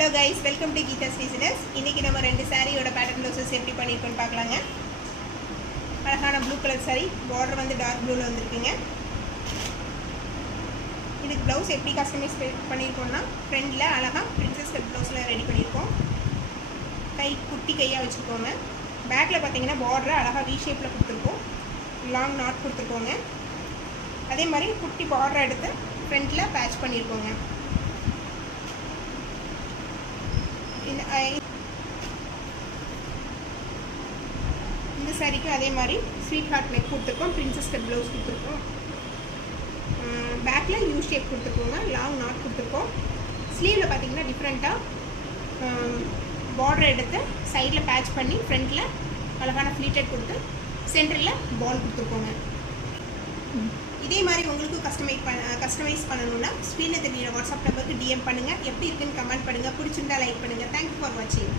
Hello guys, welcome to Geetha's business. இன்றைக்கி நம்ம 2 சாரியோட பேட்டர்ன் ப்ளவுசஸ் எப்படி பண்ணியிருக்கோன்னு பார்க்கலாங்க. அழகான ப்ளூ கலர் சாரி, பார்டர் வந்து டார்க் ப்ளூவில் வந்துருக்குங்க. இதுக்கு ப்ளவுஸ் எப்படி கஸ்டமைஸ் பண்ணியிருக்கோம்னா, ஃப்ரண்டில் அழகாக பிரின்சஸ் கட் ப்ளவுஸில் ரெடி பண்ணியிருக்கோம். கை குட்டி கையாக வச்சுருக்கோங்க. பேக்கில் பார்த்தீங்கன்னா பார்டரை அழகாக வி ஷேப்பில் கொடுத்துருக்கோம். லாங் நாட் கொடுத்துருக்கோங்க. அதே மாதிரி குட்டி பார்டரை எடுத்து ஃப்ரண்ட்டில் பேட்ச் பண்ணியிருக்கோங்க. இந்த சாரிக்கு அதே மாதிரி ஸ்வீட் ஹார்ட் நெக் கொடுத்துருக்கோம். பிரின்சஸ் கட் ப்ளவுஸ் கொடுத்துருக்கோம். பேக்கில் யூ ஷேப் கொடுத்துருக்கோங்க. லாங் நாட் கொடுத்துருக்கோம். ஸ்லீவில் பார்த்தீங்கன்னா டிஃப்ரெண்ட்டாக பார்டர் எடுத்து சைடில் பேட்ச் பண்ணி ஃப்ரண்ட்டில் அழகான ஃப்ளீட்டட் கொடுத்து சென்டரில் பால் கொடுத்துருக்கோங்க. இதே மாதிரி உங்களுக்கு கஸ்டமைஸ் பண்ணணுன்னா ஸ்க்ரீனில் தெரியுற வாட்ஸ்அப் நம்பருக்கு டிஎம் பண்ணுங்கள். எப்படி இருக்குன்னு கமெண்ட் பண்ணுங்கள். பிடிச்சிருந்தா லைக் பண்ணுங்கள். தேங்க்யூ ஃபார் வாட்சிங்.